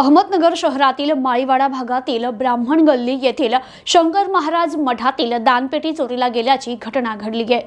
अहमदनगर शहरातील माळीवाडा भागातील ब्राह्मण गल्ली येथील शंकर महाराज मठातील दानपेटी चोरीला गेल्याची घटना घडली आहे.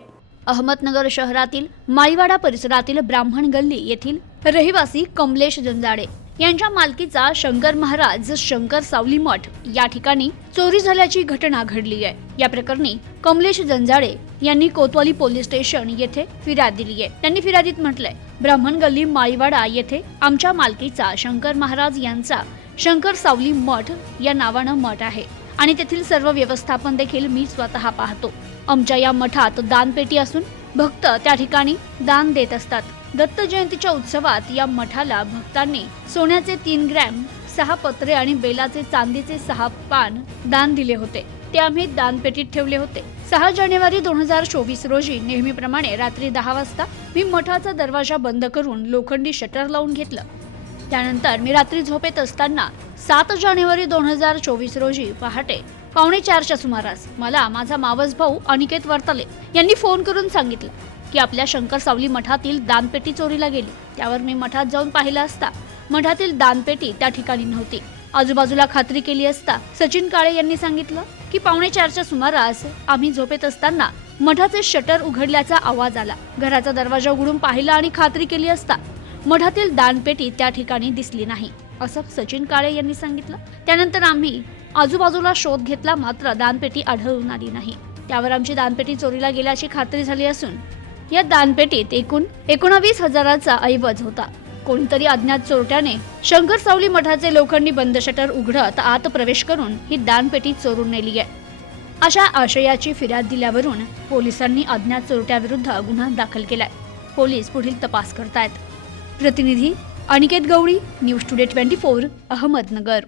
अहमदनगर शहरातील माळीवाडा परिसरातील ब्राह्मण गल्ली येथील रहिवासी कमलेश जंजाडे यांच्या मालकीचा शंकर महाराज शंकर सावली मठ या ठिकाणी चोरी झाल्याची घटना घडली आहे. या प्रकरणी कमलेश जंजाळे यांनी कोतवाली पोलीस स्टेशन येथे फिर्याद दिली आहे. त्यांनी फिर्यादीत म्हटलंय ब्राह्मण गल्ली माळीवाडा येथे आमच्या मालकीचा शंकर महाराज यांचा शंकर सावली मठ या नावानं मठ आहे. आणि तेथील सर्व व्यवस्थापन देखील मी स्वतः पाहतो. आमच्या या मठात दानपेटी असून भक्त त्या ठिकाणी दान देत असतात. दत्त जयंतीच्या उत्सवात या मठाला भक्तांनी सोन्याचे तीन ग्रॅम सहा पत्रे आणि बेलाचे चांदीचे सहा पान दान दिले होते. ते आम्ही दानपेटीत ठेवले होते. सहा जानेवारी दोन हजार चोवीस रोजी नेहमीप्रमाणे रात्री दहा वाजता मी मठाचा दरवाजा बंद करून लोखंडी शटर लावून घेतलं. त्यानंतर मी रात्री झोपेत असताना सात जानेवारी दोन हजार चोवीस रोजी पहाटे पावणे चारच्या सुमारास मला माझा मावस भाऊ अनिकेत वर्तले यांनी फोन करून सांगितलं. की आपल्या शंकर सावली मठातील दानपेटी चोरीला गेली. त्यावर मी मठात जाऊन पाहिलं असता. मठातील दानपेटी त्या ठिकाणी नव्हती. आजूबाजूला खात्री केली असता सचिन काळे यांनी सांगितलं की पावणे चारच्या सुमारास आम्ही झोपेत असताना मठाचे शटर उघडल्याचा आवाज आला. घराचा दरवाजा उघडून पाहिला आणि खात्री केली असता मठातील दानपेटी त्या ठिकाणी दिसली नाही. असं सचिन काळे यांनी सांगितलं. त्यानंतर आम्ही आजूबाजूला शोध घेतला मात्र दानपेटी आढळून आली नाही. त्यावर आमची दानपेटी चोरीला गेल्याची खात्री झाली असून या दानपेटीत एकूण एकोणावीस हजाराचा ऐवज होता. कोणतरी अज्ञात चोरट्याने शंकर सावली मठाचे लोखंडी बंद शटर उघडत आत प्रवेश करून ही दानपेटी चोरून नेली आहे. अशा आशयाची फिर्याद दिल्यावरून पोलिसांनी अज्ञात चोरट्याविरुद्ध गुन्हा दाखल केलाय. पोलीस पुढील तपास करतायत. प्रतिनिधी Aniket Gawali news today twenty four Ahmednagar.